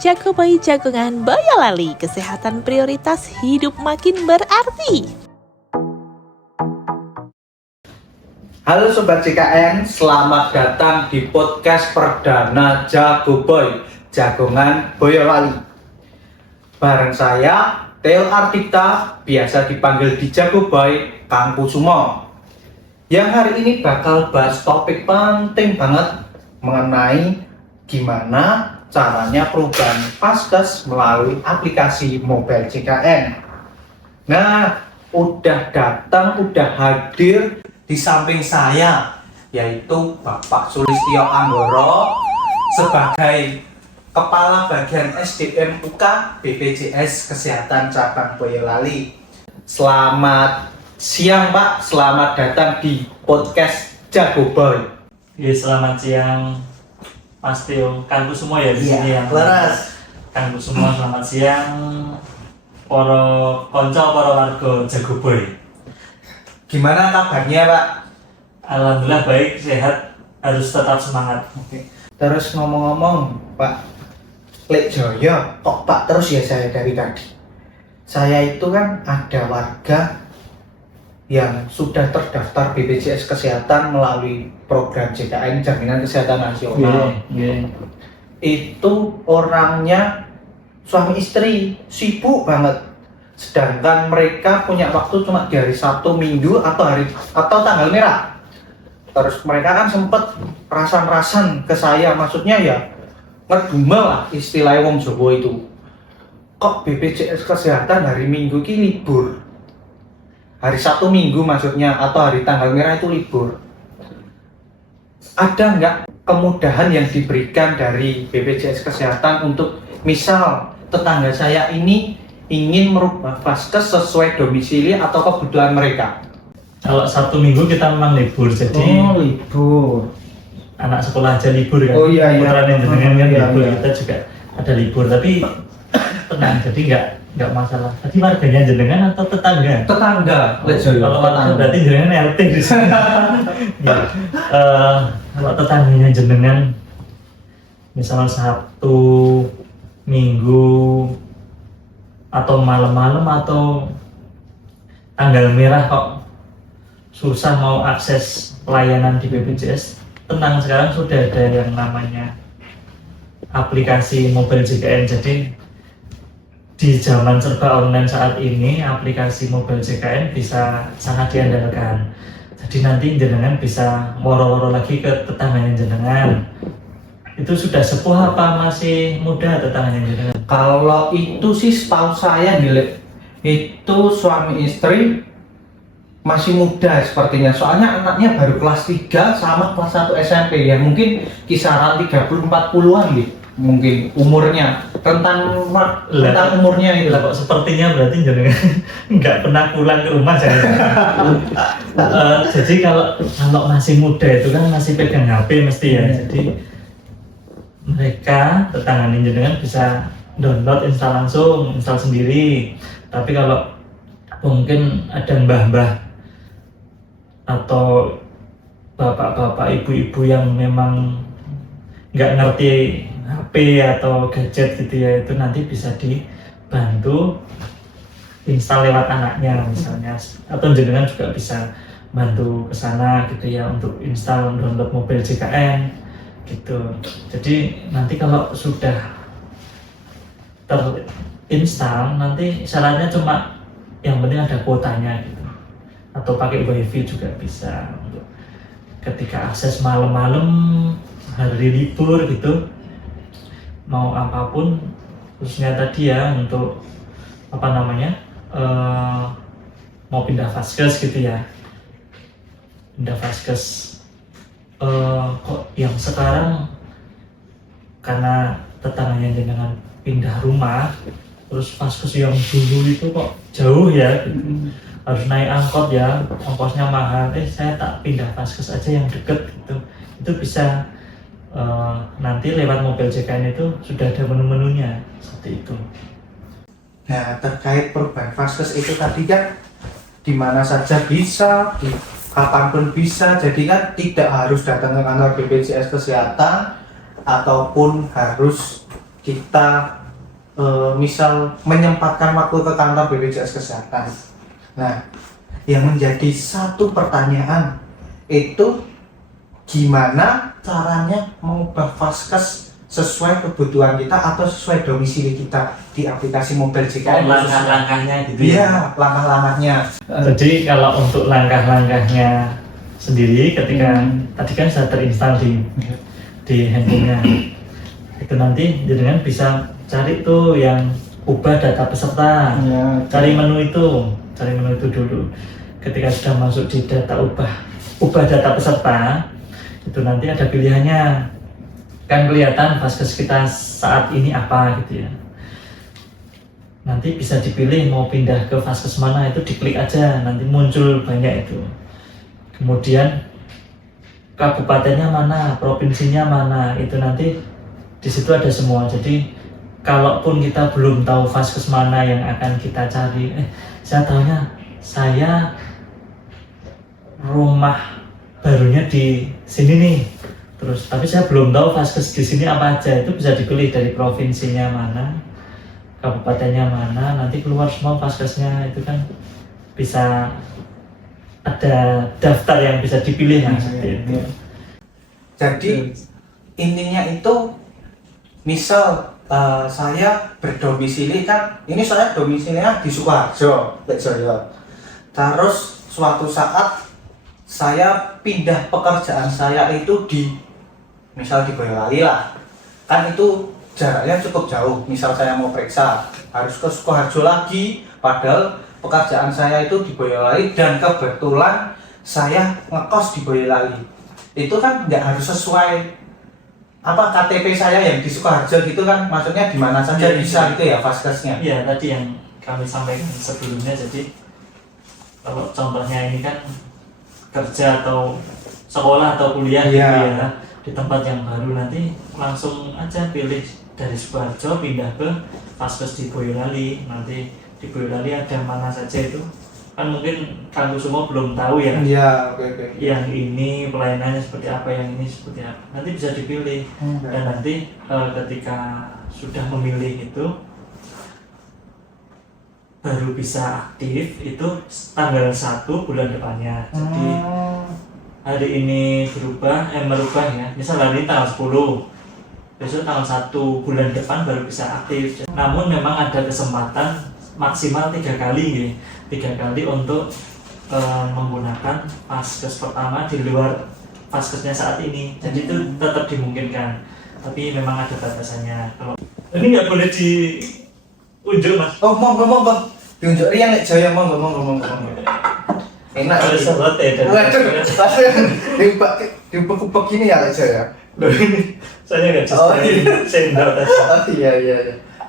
Jagobay Jagongan Boyolali, kesehatan prioritas, hidup makin berarti. Halo Sobat CKN, selamat datang di podcast perdana Jagoboy Jagongan Boyolali. Bareng saya, Theo Artikta, biasa dipanggil di Jagoboy, Kang Kusumo. Yang hari ini bakal bahas topik penting banget mengenai gimana caranya perubahan Vaskes melalui aplikasi mobile CKN. Nah, udah datang, udah hadir di samping saya, yaitu Bapak Sulistyo Anggoro sebagai Kepala Bagian SDM UK BPJS Kesehatan Cabang Boyolali. Selamat siang Pak, selamat datang di podcast Jagoboy. Ya, selamat siang Mas Theo, Kangku semua ya di sini yang leres. Kangku semua selamat siang para konco, para warga Jagoboy. Gimana kabarnya Pak? Alhamdulillah baik, sehat, harus tetap semangat. Oke. Terus ngomong-ngomong Pak Lek Joyo, kok Pak terus ya saya dari tadi? Saya itu kan ada warga yang sudah terdaftar BPJS Kesehatan melalui program JKN Jaminan Kesehatan Nasional. Itu orangnya suami istri, sibuk banget. Sedangkan mereka punya waktu cuma di hari Sabtu, Minggu atau tanggal merah. Terus mereka kan sempet rasan-rasan ke saya, maksudnya ya ngedumel lah istilah wong Jawa itu. Kok BPJS Kesehatan hari Minggu ini libur? Hari Sabtu Minggu maksudnya, atau hari tanggal merah itu libur. Ada nggak kemudahan yang diberikan dari BPJS Kesehatan untuk misal tetangga saya ini ingin merubah Vaskes sesuai domisili atau kebutuhan mereka? Kalau Sabtu Minggu kita memang libur, jadi libur. anak sekolah aja libur kan. Oh iya. Putra dan jenengan kan Iya, libur, iya. kita juga ada libur, tapi tenang, jadi nggak masalah. Tadi warganya jenengan atau tetangga? Tetangga. Kalau warga berarti jenengan RT di sini. Ya, kalau tetangganya jenengan, misal Sabtu, Minggu, atau malam-malam atau tanggal merah kok susah mau akses pelayanan di BPJS, tenang, sekarang sudah ada yang namanya aplikasi mobile JKN. Jadi di zaman serba online saat ini, aplikasi mobile JKN bisa sangat diandalkan. Jadi nanti jenengan bisa woro-woro lagi ke tetangganya jenengan. Itu sudah sepuh apa masih muda tetangganya jenengan? Kalau itu sih setahu saya itu suami istri masih muda sepertinya, soalnya anaknya baru kelas 3 sama kelas 1 SMP ya, mungkin kisaran 30-40an gitu mungkin umurnya, rentang umurnya itu. Lah kok sepertinya berarti jenengan nggak pernah pulang ke rumah saya. Jadi kalau masih muda itu kan masih pegang HP mesti ya. Jadi mereka tetangganya jenengan bisa download, install sendiri. Tapi kalau mungkin ada mbah-mbah atau bapak-bapak, ibu-ibu yang memang nggak ngerti HP atau gadget gitu ya, itu nanti bisa dibantu install lewat anaknya misalnya, atau jenengan juga bisa bantu ke sana gitu ya untuk install download mobile JKN gitu. Jadi nanti kalau sudah terinstall, nanti syaratnya cuma yang penting ada kuotanya gitu, atau pakai wifi juga bisa untuk ketika akses malam-malam, hari libur gitu, mau apapun, khususnya tadi ya untuk mau pindah Vaskes gitu ya, pindah Vaskes. Kok yang sekarang karena tetangganya dengan pindah rumah, terus Vaskes yang dulu itu kok jauh ya gitu. Harus naik angkot ya, ongkosnya mahal. Saya tak pindah Vaskes aja yang deket gitu. Itu bisa nanti lewat mobile JKN itu sudah ada menu-menunya seperti itu. Nah, terkait perubahan Vaskes itu tadi kan di mana saja bisa, kapanpun bisa, jadi kan tidak harus datang ke kantor BPJS Kesehatan ataupun harus kita misal menyempatkan waktu ke kantor BPJS Kesehatan. Nah, yang menjadi satu pertanyaan itu gimana caranya mengubah Vaskes sesuai kebutuhan kita atau sesuai domisili kita di aplikasi mobile JKN. Langkah-langkahnya gitu Iya, ya. langkah-langkahnya. Jadi kalau untuk langkah-langkahnya sendiri ketika tadi kan sudah terinstal di handphonenya, itu nanti jenengan bisa cari tuh yang ubah data peserta, Ya, cari menu itu dulu. Ketika sudah masuk di data ubah data peserta, itu nanti ada pilihannya, kan kelihatan Vaskes kita saat ini apa gitu ya. Nanti bisa dipilih mau pindah ke Vaskes mana, itu diklik aja, nanti muncul banyak itu. Kemudian kabupatennya mana, provinsinya mana, itu nanti di situ ada semua. Jadi kalaupun kita belum tahu Vaskes mana yang akan kita cari, saya tahunya saya rumah barunya di sini nih, terus tapi saya belum tahu Vaskes di sini apa aja, itu bisa dipilih dari provinsinya mana, kabupatennya mana, nanti keluar semua Vaskesnya, itu kan bisa ada daftar yang bisa dipilih lah seperti itu. Jadi intinya itu misal saya berdomisili kan, ini saya domisilinya di Sukoharjo, terus suatu saat saya pindah pekerjaan saya itu di misal di Boyolali lah, kan itu jaraknya cukup jauh. Misal saya mau periksa harus ke Sukoharjo lagi, padahal pekerjaan saya itu di Boyolali dan kebetulan saya ngekos di Boyolali. Itu kan nggak harus sesuai apa KTP saya yang di Sukoharjo gitu kan, maksudnya di mana saja bisa gitu ya Vaskesnya. Iya, tadi yang kami sampaikan sebelumnya. Jadi kalau contohnya ini kan kerja atau sekolah atau kuliah gitu ya, di tempat yang baru, nanti langsung aja pilih dari Sukoharjo pindah ke Vaskes di Boyolali. Nanti di Boyolali ada mana saja itu kan, mungkin kamu semua belum tahu ya. Iya, oke. Yang ini pelayanannya seperti apa, yang ini seperti apa, nanti bisa dipilih. Dan nanti ketika sudah memilih itu baru bisa aktif itu tanggal 1 bulan depannya. Jadi hari ini merubah ya, misal hari ini tanggal 10, besok tanggal 1 bulan depan baru bisa aktif. Namun memang ada kesempatan maksimal 3 kali ya, 3 kali untuk menggunakan Vaskes pertama di luar Vaskesnya saat ini. Jadi itu tetap dimungkinkan, tapi memang ada batasannya. Kalau ini nggak boleh diunjuk mas. Oh, monggo. Diunjuk yang Lek Jaya, monggo. Enak Ada ya. selote dan Diubek-ubek gini ya Lek Jaya. loh, ini saya nggak Oh, disediain iya. sendok tadi. Oh iya.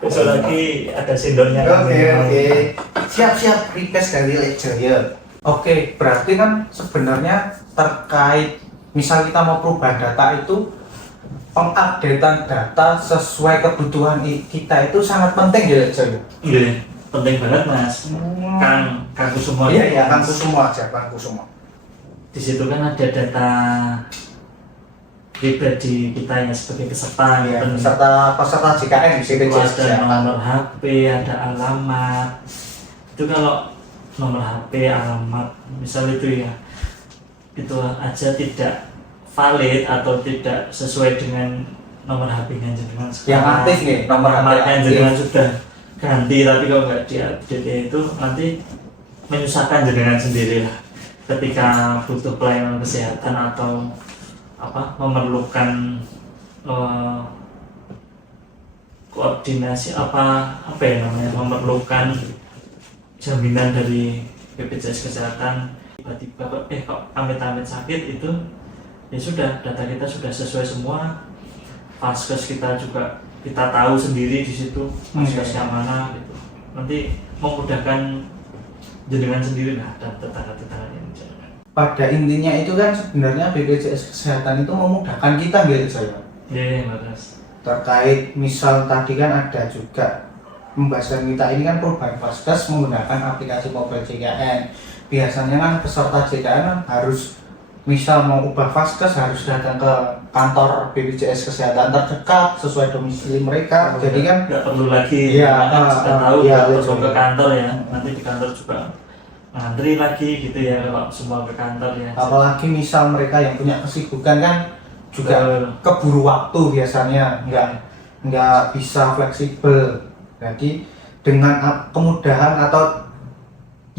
Besok lagi ada sendoknya. Oke. Siap request dari Lek Jaya. Oke, berarti kan sebenarnya terkait misal kita mau perubahan data itu, pengupdatean data sesuai kebutuhan kita itu sangat penting ya Lek Jaya. Iya, penting banget mas. Kangku semua. Iya, Kangku semua. Di situ kan ada data pribadi kita yang sebagai peserta, Ya, gitu. peserta JKN di BPJS Ada Kesehatan. nomor HP, ada alamat. Itu kalau nomor HP, alamat, misal itu ya, itu aja tidak valid atau tidak sesuai dengan nomor HP-nya jenengan sekarang. Yang aktif nih, nomor HP Alamatnya aktif. jenengan sudah ganti, tapi kalau nggak diupdate itu nanti menyusahkan jenengan sendiri lah. Ketika butuh pelayanan kesehatan atau memerlukan koordinasi memerlukan jaminan dari BPJS Kesehatan, tiba-tiba kok amit-amit sakit, itu ya sudah, data kita sudah sesuai semua, Vaskes kita juga kita tahu sendiri di situ Vaskesnya mana gitu. Nanti memudahkan jenengan sendiri lah dan tetangga-tetangga yang jalan. Pada intinya itu kan sebenarnya BPJS Kesehatan itu memudahkan kita gitu saya. Iya, Mas. Terkait misal tadi kan ada juga pembahasan kita ini kan perubahan Vaskes menggunakan aplikasi mobile JKN. Biasanya kan peserta JKN kan harus misal mau ubah Vaskes harus datang ke kantor BPJS Kesehatan terdekat sesuai domisili mereka. Jadi kan nggak perlu lagi Iya, sudah tahu iya, nggak perlu iya. ke kantor ya, nanti di kantor juga ngantri lagi gitu ya kalau semua ke kantor ya. apalagi misal mereka yang punya kesibukan kan juga Betul. keburu waktu biasanya, nggak bisa fleksibel. Jadi dengan kemudahan atau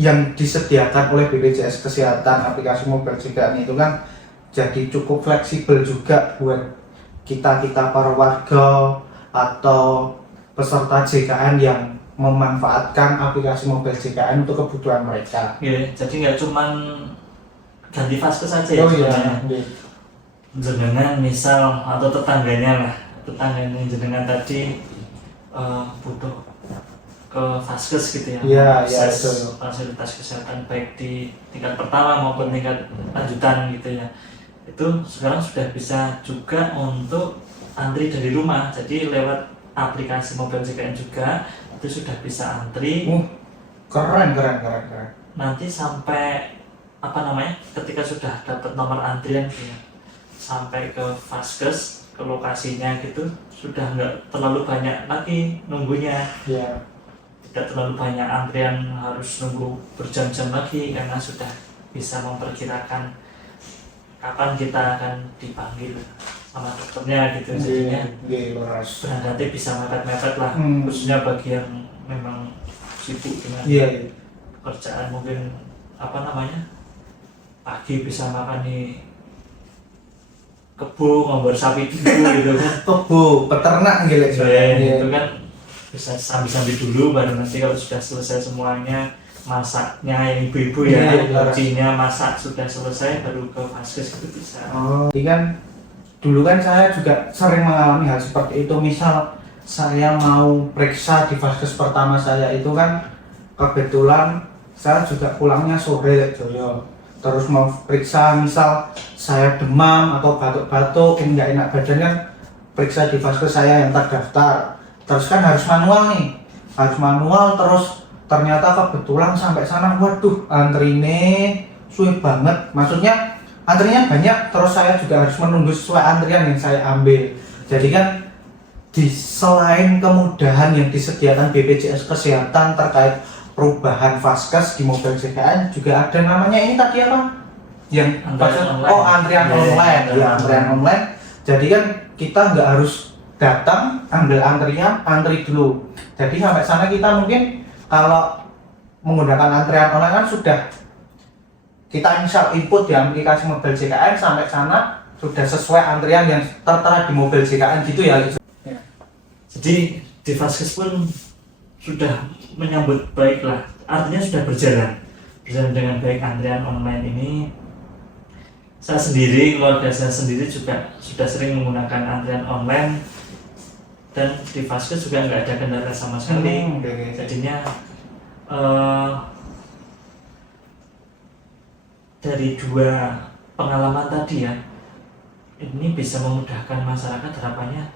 yang disediakan oleh BPJS Kesehatan aplikasi mobile JKN itu kan jadi cukup fleksibel juga buat kita para warga atau peserta JKN yang memanfaatkan aplikasi mobile JKN untuk kebutuhan mereka. Iya, jadi nggak cuman ganti vaskes saja ya Oh iya, sebenarnya. Jenengan misal atau tetangganya jenengan tadi butuh ke vaskes gitu ya, Iya, akses betul. fasilitas kesehatan baik di tingkat pertama maupun tingkat lanjutan gitu ya. Itu sekarang sudah bisa juga untuk antri dari rumah, jadi lewat aplikasi mobile JKN juga itu sudah bisa antri. Keren. Nanti sampai ketika sudah dapat nomor antrian ya, sampai ke vaskes, ke lokasinya gitu, sudah nggak terlalu banyak lagi nunggunya. Iya. Tidak terlalu banyak antrian harus nunggu berjam-jam lagi karena sudah bisa memperkirakan kapan kita akan dipanggil sama dokternya gitu. Jadinya berangkatnya bisa mepet-mepet lah, khususnya bagi yang memang sibuk dengan pekerjaan, mungkin pagi bisa makan di kebo ngombor sapi dulu gitu kan. Kebo peternak gitu Itu kan bisa sambil-sambil dulu, baru nanti kalau sudah selesai semuanya masaknya yang ibu-ibu ya, cucinya masak sudah selesai baru ke vaskes itu bisa. Jadi kan dulu kan saya juga sering mengalami hal seperti itu. Misal saya mau periksa di vaskes pertama saya itu kan kebetulan saya juga pulangnya sore Joyo. Terus mau periksa misal saya demam atau batuk-batuk nggak enak badan kan, periksa di vaskes saya yang terdaftar. Terus kan harus manual terus ternyata kebetulan sampai sana, waduh antrine suwe banget, maksudnya antrinya banyak, terus saya juga harus menunggu sesuai antrian yang saya ambil. Jadi kan selain kemudahan yang disediakan BPJS Kesehatan terkait perubahan vaskes di mobile JKN, juga ada namanya ini tadi apa? Yang antrian online. Antrian online. Jadi kan kita nggak harus datang, ambil antrian, antri dulu. Jadi sampai sana kita mungkin kalau menggunakan antrian online kan sudah kita misal input di aplikasi mobile JKN, sampai sana sudah sesuai antrian yang tertera di mobile JKN gitu ya. Jadi di vaskes pun sudah menyambut baik lah, artinya sudah berjalan dengan baik antrian online ini. Saya sendiri, keluarga saya sendiri juga sudah sering menggunakan antrian online, dan di vaskes juga nggak ada kendala sama sekali. Jadinya dari dua pengalaman tadi ya, ini bisa memudahkan masyarakat. Harapannya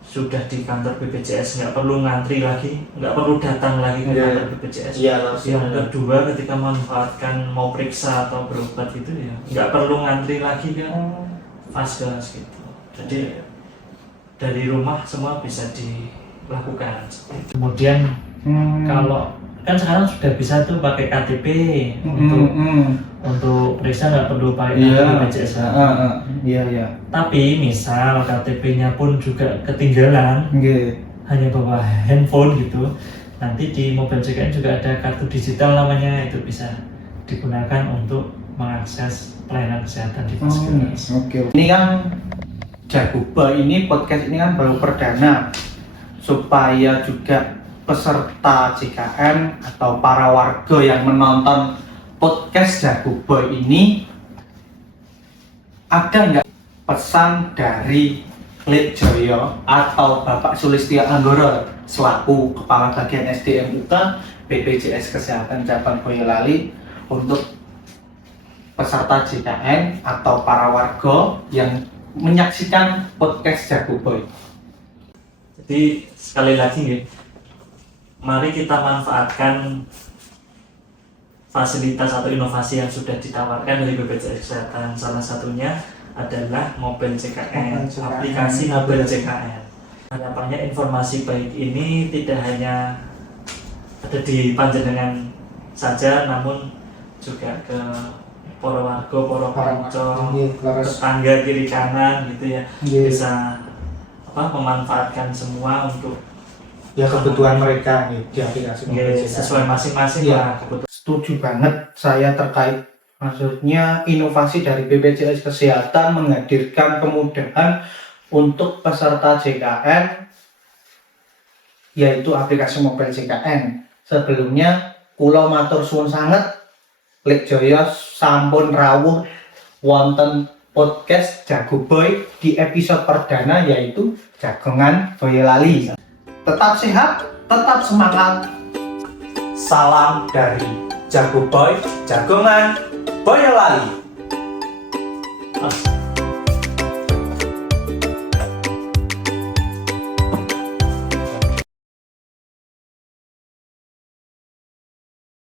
sudah di kantor BPJS nggak perlu ngantri lagi, nggak perlu datang lagi ke kantor BPJS. Yang kedua, ketika memanfaatkan mau periksa atau berobat itu ya nggak perlu ngantri lagi ke vaskes gitu. Jadi dari rumah semua bisa dilakukan. Kemudian kalau kan sekarang sudah bisa tuh pakai KTP untuk periksa, nggak perlu pakai BPJS. Iya. Tapi misal KTP-nya pun juga ketinggalan, hanya bawa handphone gitu, nanti di mobile JKN juga ada kartu digital namanya, itu bisa digunakan untuk mengakses pelayanan kesehatan di vaskes. Ini kan Jaguba ini, podcast ini kan baru perdana, supaya juga peserta JKN atau para warga yang menonton podcast Jaguba ini, ada nggak pesan dari Lid Joyo atau Bapak Sulistyo Anggoro selaku Kepala Bagian SDM UK BPJS Kesehatan Cabang Boyolali untuk peserta JKN atau para warga yang menyaksikan podcast Jaguboy? Jadi sekali lagi nih, mari kita manfaatkan fasilitas atau inovasi yang sudah ditawarkan dari BPJS Kesehatan. Salah satunya adalah Mobile CKN, Mobile CKN. aplikasi Mobile CKN. Harapannya informasi baik ini tidak hanya ada di panjenengan saja, namun juga ke para warga, para kanca, tetangga kiri kanan gitu ya, bisa memanfaatkan semua untuk ya kebutuhan mereka nih di aplikasi Mobile CKN. sesuai masing-masing Iya. lah kebutuhan. Setuju banget saya terkait maksudnya inovasi dari BPJS Kesehatan menghadirkan kemudahan untuk peserta JKN yaitu aplikasi Mobile CKN. Sebelumnya kula matur suwun sanget Lek Jaya sampun rawuh wonten podcast Jago Boy di episode perdana yaitu Jagongan Boyolali. Tetap sehat, tetap semangat. Salam dari Jago Boy, Jagongan Boyolali.